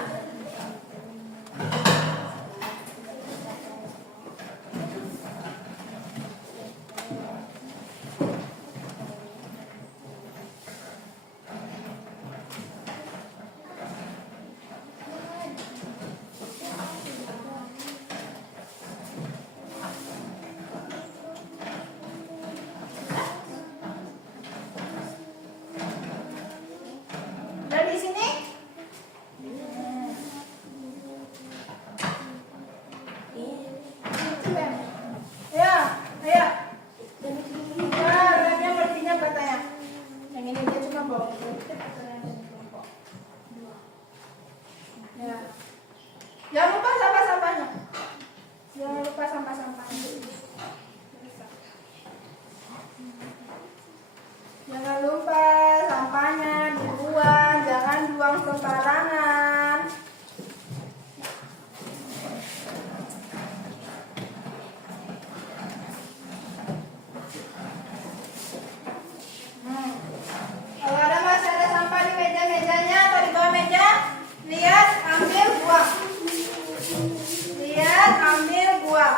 Jangan lupa sampah-sampahnya. Jangan lupa sampah-sampahnya. Jangan lupa sampahnya dibuang, jangan buang sembarangan. Kalau masih ada sampah di meja-mejanya atau di bawah meja, lihat, ambil, buang. Lihat, ambil, buang.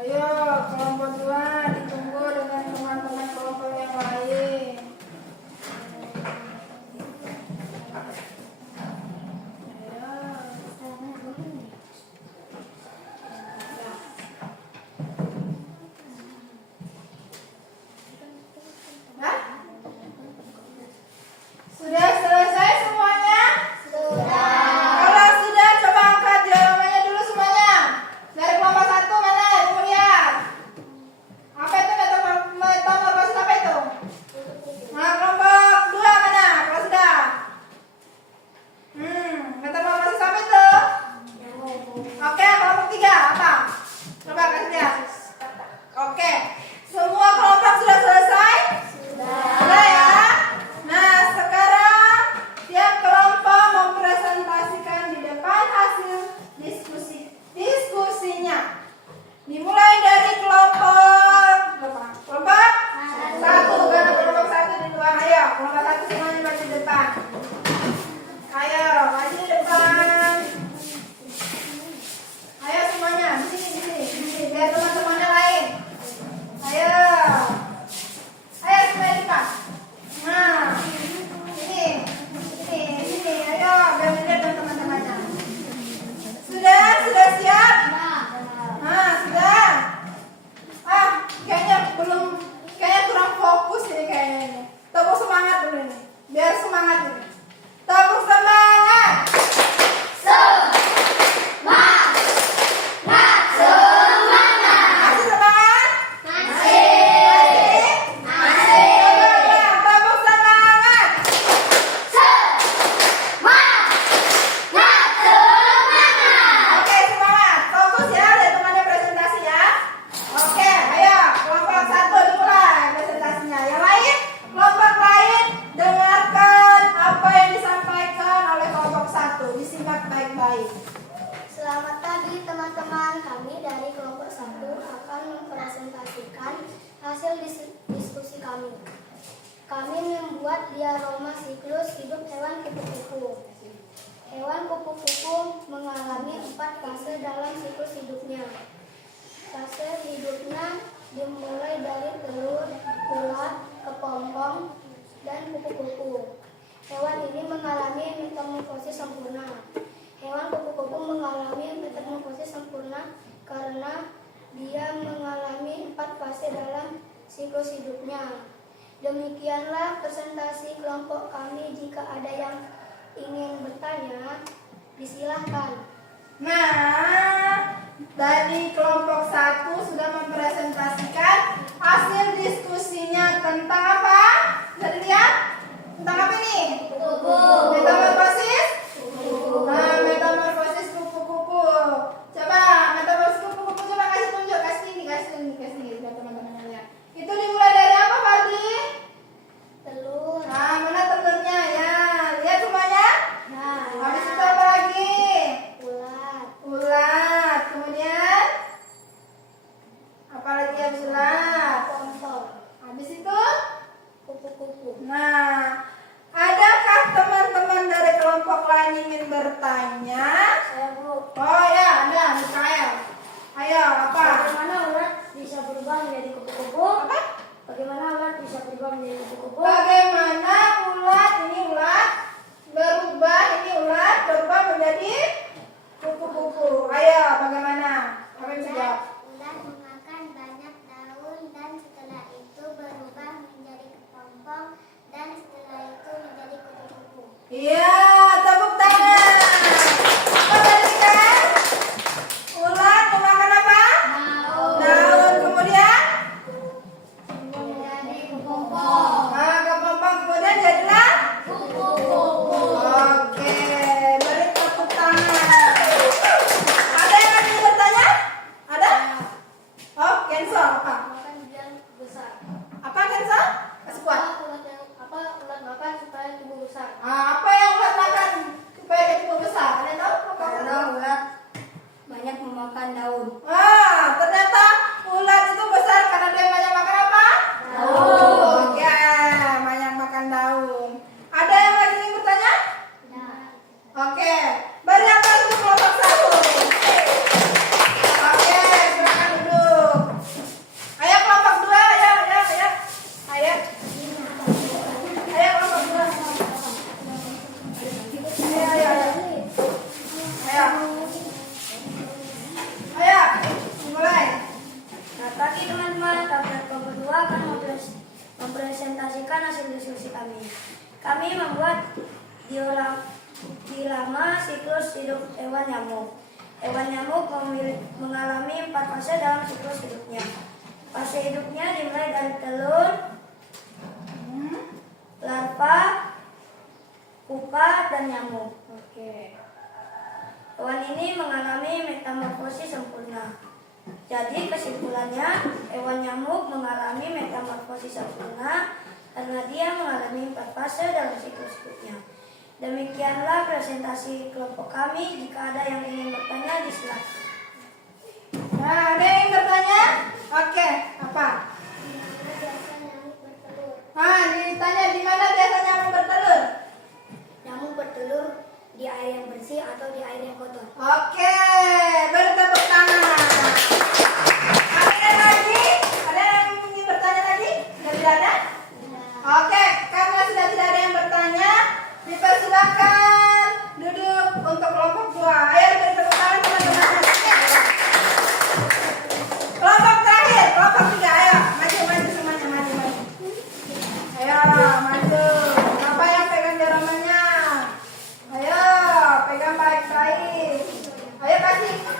Ayo, kelompok 2 ditunggu dengan teman-teman kelompok yang lain. Nah, sudah selesai semuanya? Kalau sudah, coba angkat jawabannya dulu semuanya. Dari kelompok 1 mana? Ibu lihat. Apa itu metamorfosis apa itu? Nah, kelompok 2 mana? Kalau sudah. Metamorfosis apa itu? Oke, kelompok 3 apa? Coba kasih lihat. Oke. Semua kelompok sudah selesai? Sudah ya. Nah, sekarang tiap kelompok mempresentasikan di depan hasil diskusinya. Dimulai dari kelompok berapa? Kelompok 1. Karena kelompok 1 di luar. Ayo, kelompok 1 semuanya maju di depan. Ayo, maju di depan. Ayo semuanya, di sini. Biar teman-temannya lain. Ayo. Ayo semuanya di depan. Nah, sini. Ayo, biar melihat teman-temannya. Sudah siap? Nah, sudah. Kayaknya kurang fokus ini kayaknya ini. Tepuk semangat dulu ini. Biar semangat ini. Tepuk semangat. Masih semangat? Masih. Tepuk semangat. Oke, semangat. Fokus ya, lihat temannya presentasi ya. Oke, ayo. Kelompok 1 dimulai presentasinya. Yang lain, kelompok lain, dengarkan apa yang disampaikan oleh kelompok 1. Disimak baik-baik. Selamat pagi teman-teman, kami dari kelompok 1 akan mempresentasikan hasil diskusi kami. Kami membuat diorama siklus hidup hewan kupu-kupu. Hewan kupu-kupu mengalami 4 fase dalam siklus hidupnya. Fase hidupnya dimulai dari telur, ulat, kepompong, dan kupu-kupu. Hewan ini mengalami metamorfosis sempurna. Hewan kupu-kupu mengalami metamorfosis sempurna karena dia mengalami 4 fase dalam siklus hidupnya. Demikianlah presentasi kelompok kami. Jika ada yang ingin bertanya, disilahkan. Nah, dari kelompok 1 sudah mempresentasikan hasil diskusinya tentang apa? Bisa dilihat? Tentang apa nih? Metamorfosis? Nah, metamorfosis kupu-kupu. Coba, metamorfosis kupu-kupu coba kasih tunjuk, kasih tinggi biar teman-teman lihat. Itu dimulai dari apa, Fadli? Telur. Nah, mana telurnya ya? Lihat semuanya? yang ingin bertanya? Saya Bu. Oh ya, ada Mikael. Ayo, apa? Bagaimana ulat bisa berubah menjadi kupu-kupu? Apa? Bagaimana ulat bisa berubah menjadi kupu-kupu? Bagaimana ulat berubah menjadi kupu-kupu? Ayo, bagaimana? Apa yang bisa jawab? Ulat memakan banyak daun dan setelah itu berubah menjadi kepompong dan setelah itu menjadi kupu-kupu. Iya, tepuk tangan. Apa tadi Mikael? Ulat memakan apa? Daun. Kemudian? Menjadi kepompong. Nah, kepompong kemudian jadilah? Kupu-kupu. Oke, beri tepuk tangan. Ada yang lagi bertanya? Ada? Oh, cancel apa? Makan biar besar. Apa cancel? Kasih kuat. Ulat makan supaya tubuh besar. Apa yang ulat makan supaya dia tumbuh besar? Ada yang tahu? Apa? Ulat banyak memakan daun. Ternyata ulat itu besar karena dia banyak makan apa? Daun. Oke, banyak makan daun. Ada yang lagi ingin bertanya? Oke, beri apa untuk kelompok 1? Oke, silakan duduk. Ayo kelompok 2, ayo. Ayo kelompok 2. Ayo, mulai. Selamat pagi teman-teman, tablet kelompok 2 akan mempresentasikan hasil diskusi kami. Kami membuat diorama siklus hidup hewan nyamuk. Hewan nyamuk mengalami 4 fase dalam siklus hidupnya. Fase hidupnya dimulai dari telur, larva, pupa, dan nyamuk. Hewan ini mengalami metamorfosis sempurna. Jadi kesimpulannya, hewan nyamuk mengalami metamorfosis sempurna karena dia mengalami 4 fase dalam siklus hidupnya. Demikianlah presentasi kelompok kami. Jika ada yang ingin bertanya, silakan. Nah, ada yang ingin bertanya? Oke, apa? Ditanya di mana biasa nyamuk bertelur? Nyamuk bertelur di air yang bersih atau di air yang kotor. Oke, beri tepuk tangan. Ada yang lagi? Ada yang ingin bertanya lagi? Sudah tidak ada? Oke, karena sudah tidak ada yang bertanya, dipersilakan duduk untuk kelompok 2. Ayo beri tepuk tangan teman-teman. Kelompok terakhir, kelompok 3. Ayo, maju semuanya, maju. Ayo, maju. Siapa yang pegang dioramanya? Ayo, pegang baik-baik. Ayo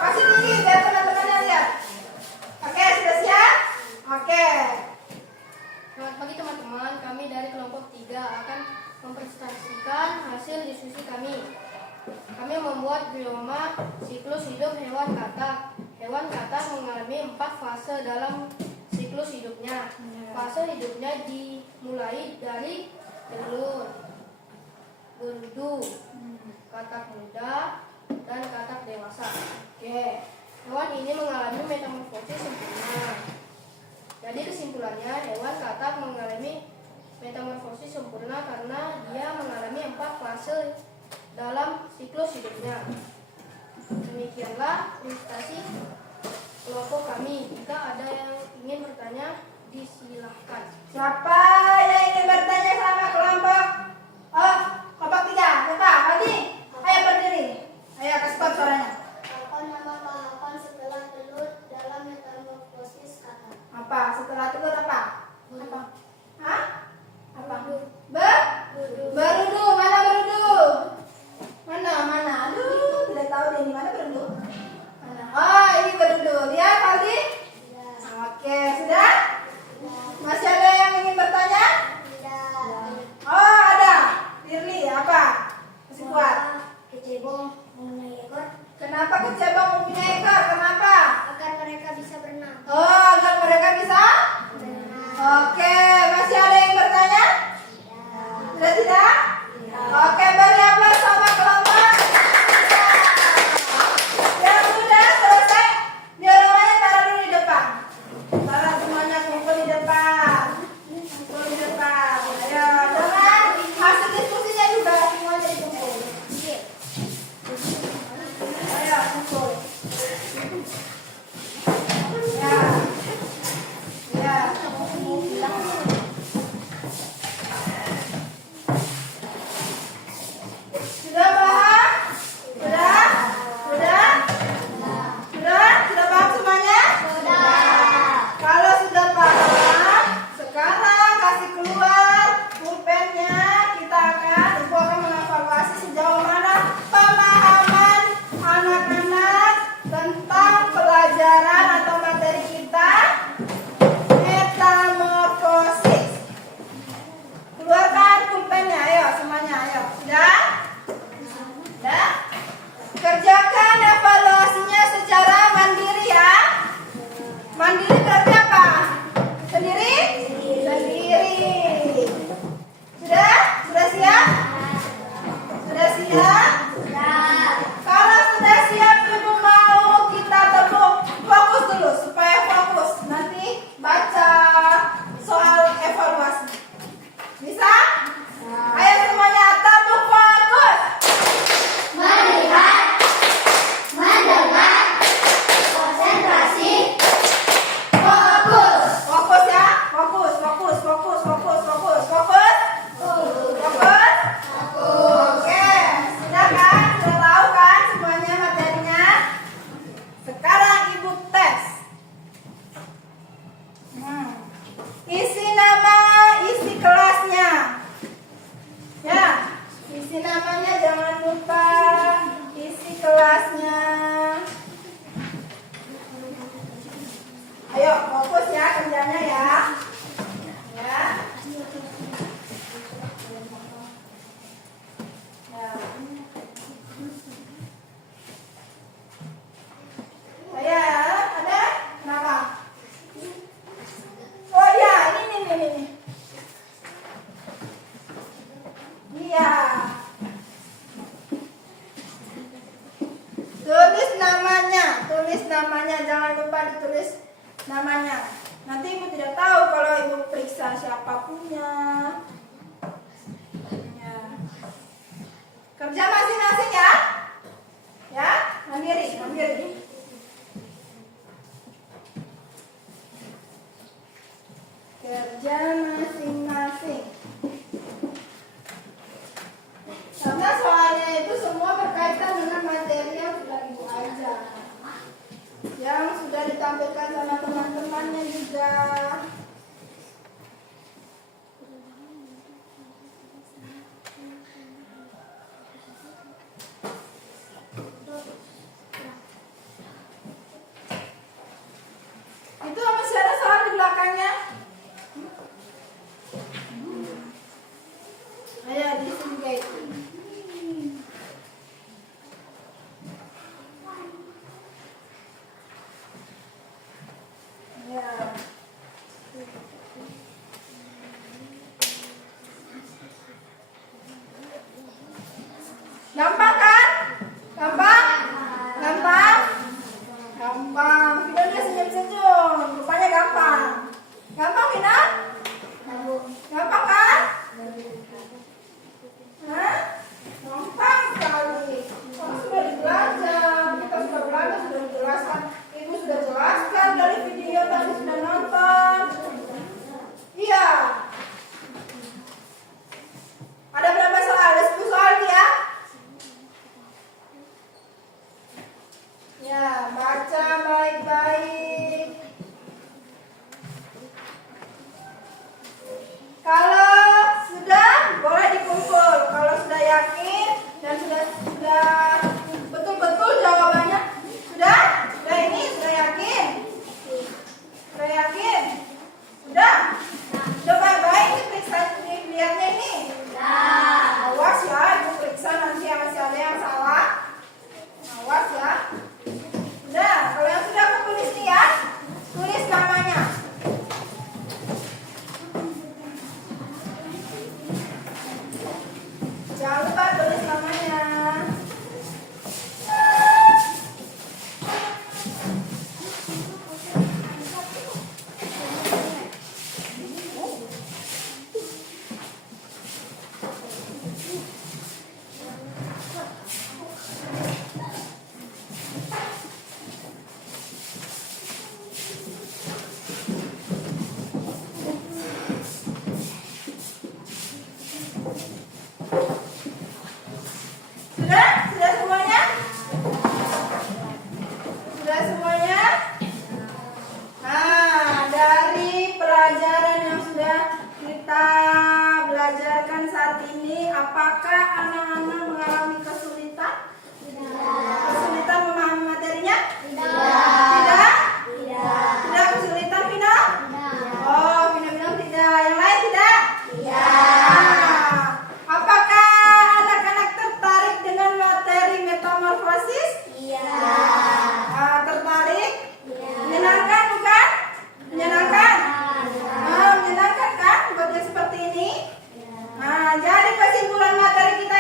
kasih tinggi biar teman-temannya lihat. Oke, sudah siap? Oke. Selamat pagi teman-teman, kami dari kelompok 3 akan mempresentasikan hasil diskusi kami. Kami membuat diorama siklus hidup hewan katak. Hewan katak mengalami 4 fase dalam siklus hidupnya. Fase hidupnya dimulai dari telur, berudu, katak muda, dan katak dewasa. Oke. Hewan ini mengalami metamorfosis sempurna. Jadi kesimpulannya, hewan katak mengalami metamorfosis sempurna karena dia mengalami 4 fase dalam siklus hidupnya. Demikianlah presentasi kelompok kami. Jika ada yang ingin bertanya, disilahkan. Siapa yang ingin bertanya sama kelompok? Oh, kelompok 3. Siapa? Aldi. Ayo berdiri. Ayo kasih kuat suaranya. Apa nama tahapan setelah telur dalam metamorfosis katak? Apa? Setelah telur apa? Apa? Hah? Apa? Berudu. Mana berudu? Mana? Aduh, tidak tahu dia di mana berudu. Mana? Oh, ini berudu. Lihat, Aldi? Oke, sudah? Masih ada yang ingin bertanya? Tidak. Oh, ada. Firly, apa? Kasih kuat. sudah? Kalau sudah siap, Ibu mau kita tepuk. Fokus dulu supaya fokus. Nanti baca soal evaluasi. Bisa? Ayo semuanya tepuk fokus. Melihat, mendengar, konsentrasi, fokus. Fokus ya. Fokus, fokus, fokus, fokus, fokus, fokus. Fokus. Oke, sudah kan? Sudah tahu kan semuanya materinya? Sekarang Ibu tes. Isi nama, isi kelasnya. Ya, isi namanya jangan lupa, isi kelasnya. Ayo fokus ya kerjanya ya. Ya. Ya. Saya ada kenapa? Oh ya, ini. Iya. Tulis namanya, jangan lupa ditulis namanya. Nanti Ibu tidak tahu kalau Ibu periksa siapa punya. Ya. Kerja masing-masing ya. Ya, mandiri. Kerja masing-masing. Karena soalnya itu semua berkaitan dengan materi yang sudah Ibu ajar, yang sudah ditampilkan sama teman-temannya juga. Itu masih ada soal di belakangnya. Ayo di sini guys. Ya. Gampang kan? Gampang? Vina dia senyum-senyum. Rupanya gampang. Gampang Vina? Gampang kan? Hah? Gampang sekali. Kamu sudah belajar. Kita sudah belajar, sudah dijelaskan. Ibu sudah jelaskan dari video tadi sudah nonton. Iya. Ada berapa soal? Ada 10 soal ya? Ya, baca baik-baik. Kalau sudah, boleh dikumpul. Kalau sudah yakin dan sudah betul-betul jawabannya sudah ini sudah yakin. Sudah. Coba baik diperiksa lihatnya ini. Awas ya, Ibu periksa nanti yang masih ada yang salah. Awas ya. Sudah, kalau yang sudah aku tulis nih ya, tulis namanya. Jangan lupa tulis namanya. Sudah semuanya? Sudah semuanya? Nah, dari pelajaran yang sudah kita belajarkan saat ini, apakah anak-anak mengalami kesulitan? Kesulitan memahami materinya? Tidak? Tidak kesulitan, Vina? Oh, Vina bilang tidak. Yang lain tidak? Nah, apakah anak-anak tertarik dengan materi metamorfosis? Tertarik? Menyenangkan bukan? Menyenangkan? Menyenangkan kan buatnya seperti ini? Nah, jadi kesimpulan materi kita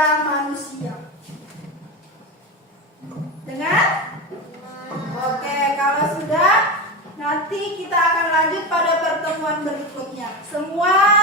pada manusia. Dengar? Oke, kalau sudah, nanti kita akan lanjut pada pertemuan berikutnya. Semua